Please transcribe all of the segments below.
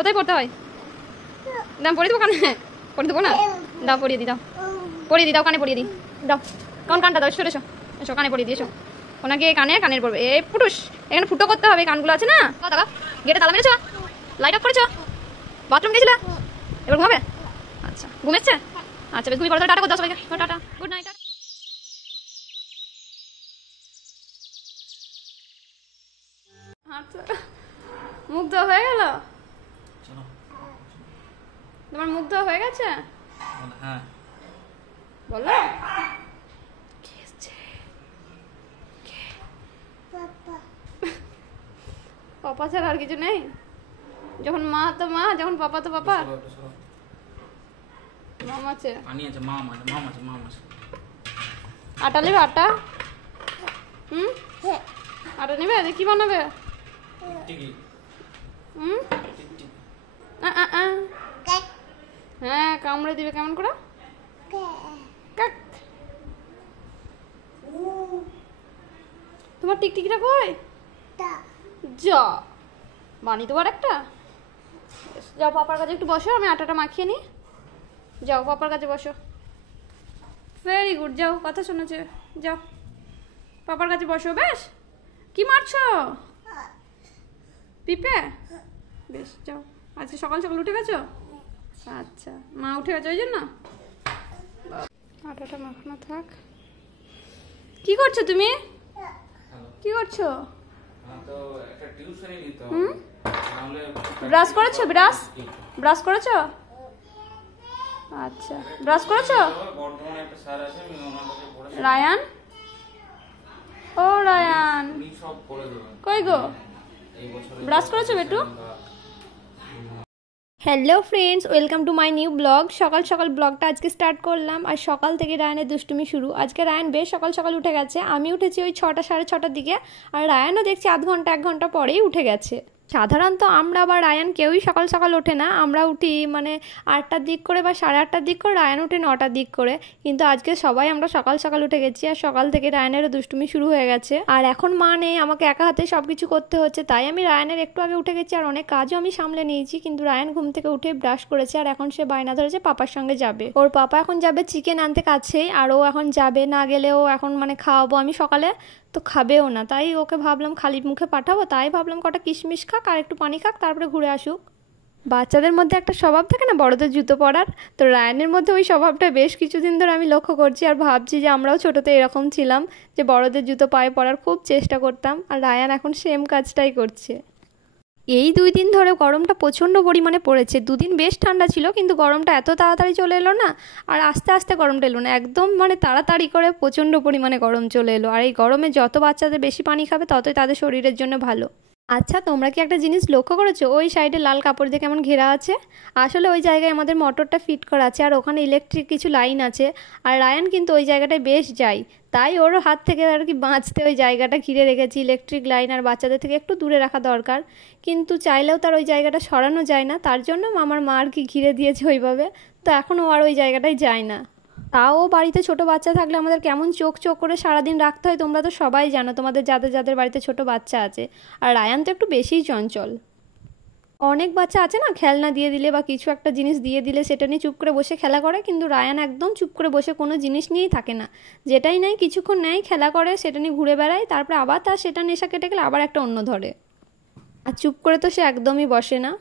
কোথায় পড়তে হয়? দাম পড়িয়ে দেবো কানে? পড়ে দেবো না? দাও পড়িয়ে দিই, দাও পড়িয়ে দিই, দাও কানে পড়িয়ে দিই, দাও। কোন কানটা দাও? এসো এসো এসো, কানে পড়িয়ে দিয়েছো ওনাকে। কানের পড়বে। এই ফুটুস, এখানে ফুটো করতে হবে, কানগুলো আছে না। দাদা গেটে তালা মেরেছো, লাইট অফ করেছো, বাথরুম গেছিলা, এবার ঘুমাবে? আচ্ছা ঘুমেছে, আচ্ছা বেশ ঘুমিয়ে পড়ো। টাটা করে দাও সবাইকে, টাটা, গুড নাইট। আচ্ছা মুখ ধোয়া হয়ে গেল? তোমার মুখ ধোয়া হয়ে গেছে? হ্যাঁ বলো। পাপা ছাড়া আর কিছু নেই? যখন মা তো মা, যখন পাপা তো পাপা। মাম আছে, মাম আছে। আটা নেবে? আটা আটা নেবে? কি বানাবে? হ্যাঁ কামড়ে দিবে। কেমন করে? তোমার টিকটিকিটা কই? যা বানি তোমার একটা। যাও পাপার কাছে একটু বসো, আমি আটাটা মাখিয়ে নিই। যাও পাপার কাছে বসো। ভেরি গুড, যাও, কথা শুনেছে। যাও পাপার কাছে বসো। বেশ, কি মারছো? পিপে? বেশ যাও। আজকে সকাল সকাল উঠে গেছো? আচ্ছা, মা উঠে গেছে ওই জন্য। আটাটা মাখানো থাক। কি করছো তুমি? কি করছো? ব্রাশ করেছো? ব্রাশ করেছো? আচ্ছা ব্রাশ করেছো? রায়ান, ও রায়ান কই গো? ব্রাশ করেছো বেটু? Hello friends, welcome to my new blog. সকাল সকাল ব্লগটা আজকে স্টার্ট করলাম, আর সকাল থেকে রায়ানের দুষ্টুমি শুরু। আজকে রায়ান বেশ সকাল সকাল উঠে গেছে। আমি উঠেছি ওই 6টা সাড়ে 6টার দিকে, আর রায়ানও দেখছি আধ ঘন্টা 1 ঘন্টা পরেই উঠে গেছে। সাধারণত আমরা বা রায়ান কেউই সকাল সকাল ওঠে না। আমরা উঠি মানে 8টার দিক করে বা 8:30টার দিক করে, রায়ান উঠে 9টার দিক করে। কিন্তু আজকে সবাই আমরা সকাল সকাল উঠে গেছি, আর সকাল থেকে রায়ানেরও দুষ্টুমি শুরু হয়ে গেছে। আর এখন মা নেই, আমাকে একা হাতে সব কিছু করতে হচ্ছে, তাই আমি রায়ানের একটু আগে উঠে গেছি, আর অনেক কাজও আমি সামলে নিয়েছি। কিন্তু রায়ান ঘুম থেকে উঠে ব্রাশ করেছে, আর এখন সে বায়না ধরেছে পাপার সঙ্গে যাবে। ওর পাপা এখন যাবে চিকেন আনতে কাছেই, আর ও এখন যাবে। না গেলেও এখন মানে খাওয়াবো আমি সকালে, তো খাবেও না, তাই ওকে ভাবলাম খালি মুখে পাঠাবো। তাই ভাবলাম কটা কিশমিশ খাক আর একটু পানি খাক, তারপরে ঘুরে আসুক। বাচ্চাদের মধ্যে একটা স্বভাব থাকে না বড়দের জুতো পরার, তো রায়ানের মধ্যে ওই স্বভাবটা বেশ কিছুদিন ধরে আমি লক্ষ্য করছি, আর ভাবছি যে আমরাও ছোটোতে এরকম ছিলাম, যে বড়দের জুতো পায়ে পরার খুব চেষ্টা করতাম, আর রায়ান এখন সেম কাজটাই করছে। এই 2 দিন ধরে গরমটা প্রচণ্ড পরিমাণে পড়েছে। 2 দিন বেশ ঠান্ডা ছিল, কিন্তু গরমটা এত তাড়াতাড়ি চলে এলো না, আর আস্তে আস্তে গরমটা এলো না, একদম মানে তাড়াতাড়ি করে প্রচণ্ড পরিমাণে গরম চলে এলো। আর এই গরমে যত বাচ্চাদের বেশি পানি খাবে ততই তাদের শরীরের জন্য ভালো। আচ্ছা তোমরা কি একটা জিনিস লক্ষ্য করেছো? ওই সাইডে লাল কাপড় দিয়ে কেমন ঘেরা আছে? আসলে ওই জায়গায় আমাদের মোটরটা ফিট করা আছে, আর ওখানে ইলেকট্রিক কিছু লাইন আছে, আর রায়ান কিন্তু ওই জায়গাটায় বেশ যায়, তাই ওর হাত থেকে আর কি বাঁচতে ওই জায়গাটা ঘিরে রেখেছি। ইলেকট্রিক লাইন আর বাচ্চাদের থেকে একটু দূরে রাখা দরকার, কিন্তু চাইলেও তার ওই জায়গাটা সরানো যায় না, তার জন্য আমার মা আর কি ঘিরে দিয়েছে ওইভাবে। তো এখনও আর ওই জায়গাটায় যায় না। তাও বাড়িতে ছোট বাচ্চা থাকলে আমাদের কেমন চোখ চোখ করে সারাদিন রাখতে হয়, তোমরা তো সবাই জানো, তোমাদের যাদের যাদের বাড়িতে ছোট বাচ্চা আছে। আর রায়ান তো একটু বেশিই চঞ্চল। অনেক বাচ্চা আছে না, খেলনা দিয়ে দিলে বা কিছু একটা জিনিস দিয়ে দিলে সেটা নিয়ে চুপ করে বসে খেলা করে, কিন্তু রায়ান একদম চুপ করে বসে কোনো জিনিস নিয়েই থাকে না। যেটাই নেয় কিছুক্ষণ নেয়, খেলা করে, সেটা নিয়ে ঘুরে বেড়ায়, তারপরে আবার তার সেটা নেশা কেটে গেলে আবার একটা অন্য ধরে। আর চুপ করে তো সে একদমই বসে না।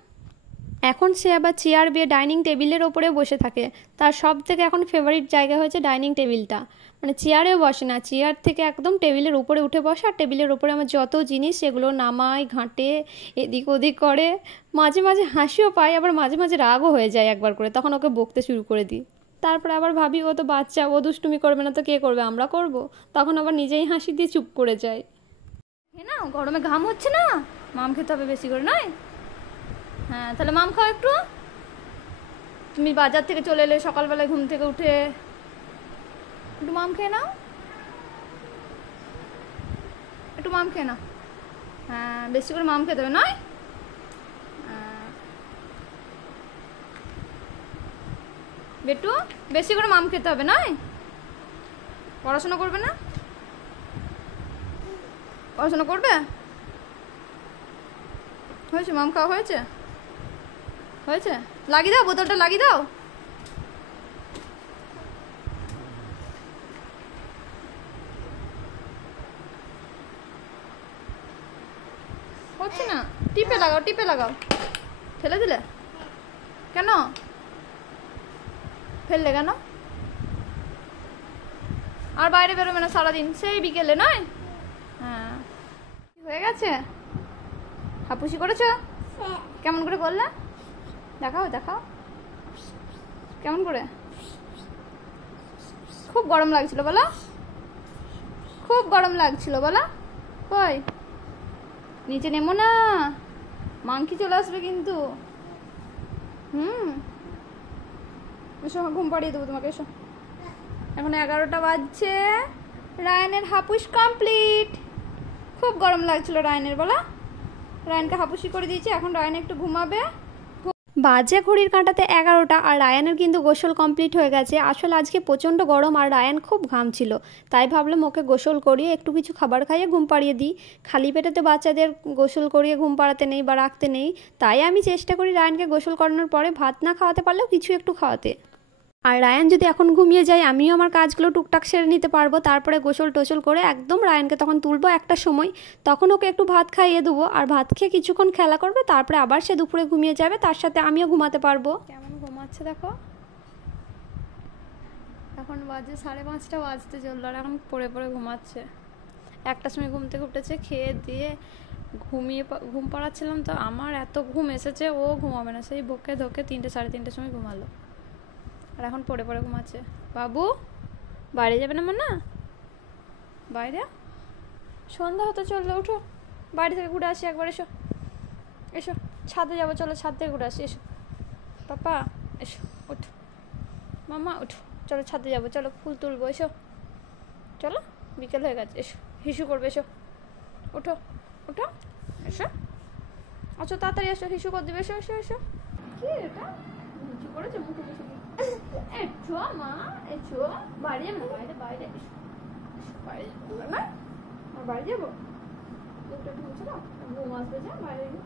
এখন সে আবার চেয়ার বেয়ে ডাইনিং টেবিলের ওপরে বসে থাকে। তার সব থেকে এখন ফেভারিট জায়গা হয়েছে ডাইনিং টেবিলটা। মানে চেয়ারেও বসে না, চেয়ার থেকে একদম টেবিলের উপরে উঠে বসে, আর টেবিলের উপরে আমার যত জিনিস সেগুলো নামায়, ঘাঁটে, এদিক ওদিক করে। মাঝে মাঝে হাসিও পায়, আবার মাঝে মাঝে রাগও হয়ে যায় একবার করে, তখন ওকে বকতে শুরু করে দিই। তারপরে আবার ভাবি ও তো বাচ্চা, ও দুষ্টুমি করবে না তো কে করবে, আমরা করব। তখন আবার নিজেই হাসি দিয়ে চুপ করে যায়। না গরমে ঘাম হচ্ছে না, মাম খেতে হবে বেশি করে, নয়? হ্যাঁ তাহলে মাম খাও একটু। তুমি বাজার থেকে চলে এলে সকালবেলায় ঘুম থেকে উঠে, একটু মাম খেয়ে নাও, একটু মাম খেয়ে নাও। হ্যাঁ বেশি করে মাম খেতে হবে, নয়? বেটু বেশি করে মাম খেতে হবে, নয়? পড়াশোনা করবে না? পড়াশোনা করবে? হয়েছে মাম খাওয়া হয়েছে? হয়েছে? লাগিয়ে দাও, বোতলটা লাগিয়ে দাও। হচ্ছে না, টিপে লাগাও, টিপে লাগাও। ফেলে দিলে কেন? ফেললে কেন? আর বাইরে বেরোবে না সারাদিন, সেই বিকেলে নয়? হ্যাঁ, হয়ে গেছে। হাপুসি করেছো? কেমন করে করলে? দেখাও দেখাও, কেমন করে? খুব গরম লাগছিল বলো, খুব গরম লাগছিল বলো। কই নিচে নেমো না, মাংকি চলে আসবে কিন্তু। এসো, ঘুম পাড়িয়ে দেবো তোমাকে, এসো। এখন 11টা বাজছে, রায়ানের হাপুস কমপ্লিট। খুব গরম লাগছিল রায়ানের বলো, রায়ানকে হাপুসি করে দিয়েছি, এখন রায়ান একটু ঘুমাবে। বাজে ঘড়ির কাঁটাতে 11টা, আর রায়ানের কিন্তু গোসল কমপ্লিট হয়ে গেছে। আসলে আজকে প্রচণ্ড গরম আর রায়ান খুব ঘামছিল, তাই ভাবলাম ওকে গোসল করিয়ে একটু কিছু খাবার খাইয়ে ঘুম পাড়িয়ে দিই। খালি পেটেতে বাচ্চাদের গোসল করিয়ে ঘুম পাড়াতে নেই বা রাখতে নেই, তাই আমি চেষ্টা করি রায়ানকে গোসল করানোর পরে ভাত না খাওয়াতে পারলেও কিছু একটু খাওয়াতে। আর রায়ান যদি এখন ঘুমিয়ে যায়, আমিও আমার কাজগুলো টুকটাক সেরে নিতে পারবো। তারপরে গোসল টোসল করে একদম রায়ানকে তখন তুলবো একটার সময়, তখন ওকে একটু ভাত খাইয়ে দেবো, আর ভাত খেয়ে কিছুক্ষণ খেলা করবে, তারপরে আবার সে দুপুরে ঘুমিয়ে যাবে, তার সাথে আমিও ঘুমাতে পারবো। কেমন ঘুমাচ্ছে দেখো, এখন বাজে 5:30 বাজতে চললো, আর এখন পড়ে পড়ে ঘুমাচ্ছে। একটার সময় ঘুম থেকে উঠেছে, খেয়ে দিয়ে ঘুম পাড়াচ্ছিলাম, তো আমার এত ঘুম এসেছে, ও ঘুমাবে না, সেই বকে ধোকে 3টে 3:30 সময় ঘুমালো, আর এখন পড়ে পড়ে ঘুমাচ্ছে। বাবু বাইরে যাবে না না? বাইরে সন্ধ্যা হতে চললো, উঠো বাইরে থেকে ঘুরে আসি একবার। এসো এসো, ছাদে যাবো, চলো ছাদ থেকে ঘুরে আসি। এসো পাপা, এসো, উঠো মামা, উঠো, চলো ছাদে যাবো, চলো ফুল তুলবো, এসো চলো, বিকেল হয়ে গেছে। এসো, হিসু করবে, এসো, উঠো উঠো, এসো, আচ্ছা তাড়াতাড়ি এসো, হিসু করে দেবে, এসো এসো এসো। কি এটা হিসু করেছে মুখে বসে? এসো মা, এসো, বাইরে যাবো না, বাইরে বাইরে, বাইরে যাবো না, আর বাইরে যাবো, একটু মুছে দাও, ঘুম আসবে, যা বাইরে গিয়ে।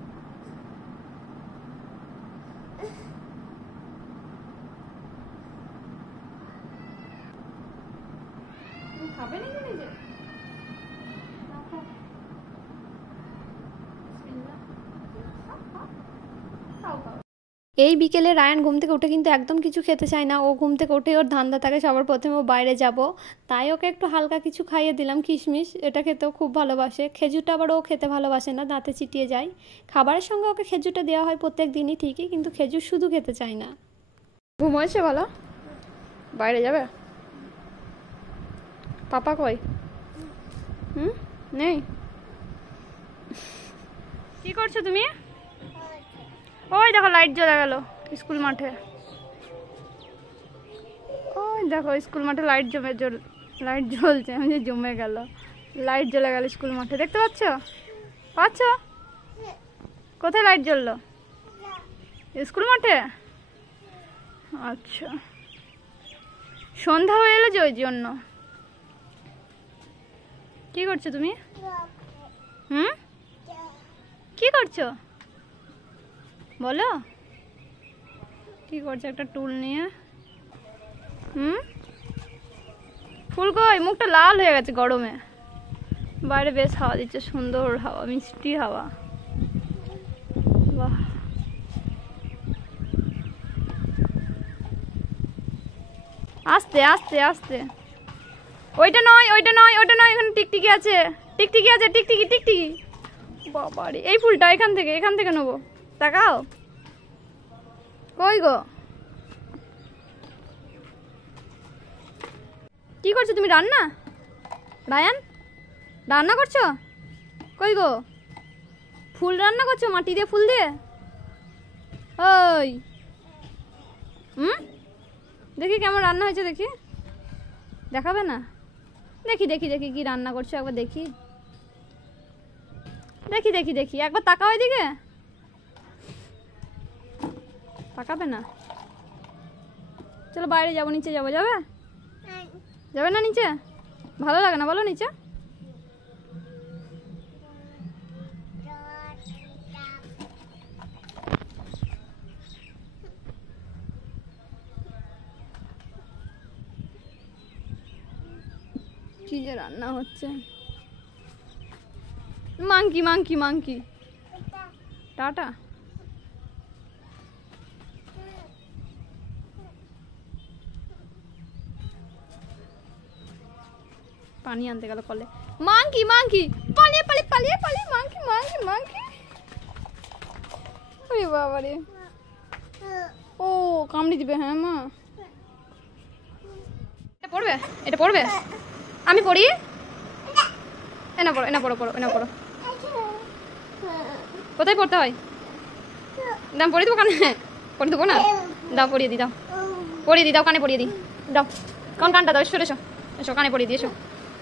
খাবে নাকি নিজে? এই বিকেলে রায়ান ঘুম থেকে উঠে কিন্তু একদম কিছু খেতে চায় না। ও ঘুম থেকে উঠে ওর ধান্দা থাকে সবার প্রথমে ও বাইরে যাব, তাই ওকে একটু হালকা কিছু খাইয়ে দিলাম, কিশমিশ, এটা খেতেও খুব ভালোবাসে। খেজুরটা আবার ও খেতে ভালোবাসে না, দাঁতে চিটিয়ে যায়। খাবারের সঙ্গে ওকে খেজুরটা দেওয়া হয় প্রত্যেক দিনই ঠিকই, কিন্তু খেজুর শুধু খেতে চায় না। ঘুম হয়েছে ভালো? বাইরে যাবে? পাপা কই? নেই? কি করছো তুমি? ওই দেখো লাইট জ্বলে গেল স্কুল মাঠে, ওই দেখো স্কুল মাঠে লাইট জ্বলছে, আমি যে জমে গেল, লাইট জ্বলে গেল স্কুল মাঠে, দেখতে পাচ্ছ? পাচ্ছ? কোথায় লাইট জ্বললো? স্কুল মাঠে? আচ্ছা, সন্ধ্যা হয়ে এলো যে, ওই জন্য। কি করছো তুমি? কি করছো বলো? কি করছো একটা টুল নিয়ে? ফুল কই? মুখটা লাল হয়ে গেছে গরমে। বাইরে বেশ হাওয়া দিচ্ছে, সুন্দর হাওয়া, মিষ্টি হাওয়া, বাহ। আস্তে আস্তে আস্তে, ওইটা নয় ওইটা নয় ওইটা নয়, এখানে টিকটিকি আছে, টিকটিকি আছে, টিকটিকি টিকটিকি। বাবারে, এই ফুলটা এখান থেকে নেবো, তাকাও। কই গো? কি করছো তুমি? রান্না? রায়ান রান্না করছো? কই গো? ফুল রান্না করছো মাটি দিয়ে, ফুল দিয়ে? ওই দেখি কেমন রান্না হয়েছে, দেখি, দেখাবে না? দেখি দেখি দেখি কি রান্না করছো, একবার দেখি দেখি দেখি দেখি, একবার তাকাও এদিকে, তাকাবে না? চলো বাইরে যাবো, নিচে যাবো, যাবে? যাবে না নিচে? ভালো লাগে না বলো নিচে? কি যে রান্না হচ্ছে। Monkey monkey monkey tata. পানি আনতে গেল কলে। মাংকি মাংকি পালিয়ে পালিয়ে পালিয়ে পালিয়ে মাংকি মাংকি মাংকি। ওরে বাবা রে, ও কামড়ে দিবে। হ্যাঁ মা, এটা পড়বে, এটা পড়বে। আমি পড়ি, এনা পড়ো এনা পড়ো পড়ো এনা পড়ো। কোথায় পড়তে হয়? দাম পড়িয়ে দেবো কানে, পড়ে দেবো না, দাও পড়িয়ে দিই, দাও পড়িয়ে দিই, দাও কানে পড়িয়ে দিই, দাও। কোন কানটা দাও? এসো এসো এসো, কানে পড়িয়ে দিই, এসো।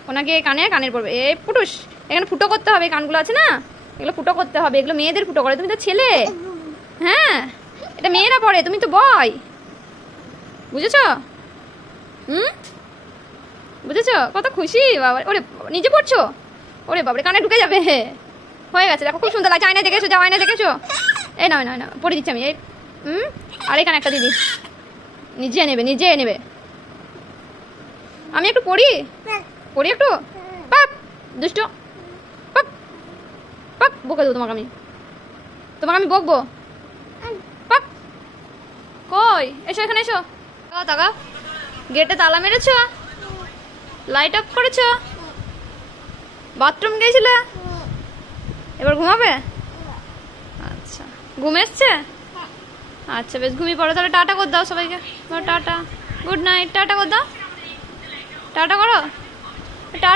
ওনাকে কানে কানের পড়বে। এ ফুটুস, এখানে ফুটো করতে হবে, কানগুলো আছে না এগুলো ফুটো করতে হবে, এগুলো মেয়েদের ফুটো করে, তুমি তো ছেলে। হ্যাঁ এটা মেয়েরা পড়ে, তুমি তো বয়, বুঝেছ? বুঝেছ? কত খুশি বাবা। ওরে নিজে পড়ছো? ওরে বাবারে, কানে ঢুকে যাবে। হয়ে গেছে, দেখো খুব সুন্দর লাগছে। আয়না দেখেছো? যাও আয়না দেখেছো? এই না না না, পড়ে দিচ্ছি আমি। এই আর এখানে একটা দিদি নিজে নেবে, নিজে নেবে। আমি একটু পড়ি, পড়ি একটু। পাপ দুষ্ট, পাপ পাপ, বকে দেবো তোমাকে আমি, তোমাকে আমি বকবো। পাপ কই, এসো এখানে এসো। তাকাও তাকাও, গেটে তালা মেরেছো, লাইট অফ করেছো, বাথরুম গিয়েছিলে, এবার ঘুমাবে? আচ্ছা ঘুম এসছে? আচ্ছা বেশ, ঘুমিয়ে পড়ো তাহলে। টাটা করে দাও সবাইকে, টাটা, গুড নাইট, টাটা করে দাও, টাটা করো, টাটা।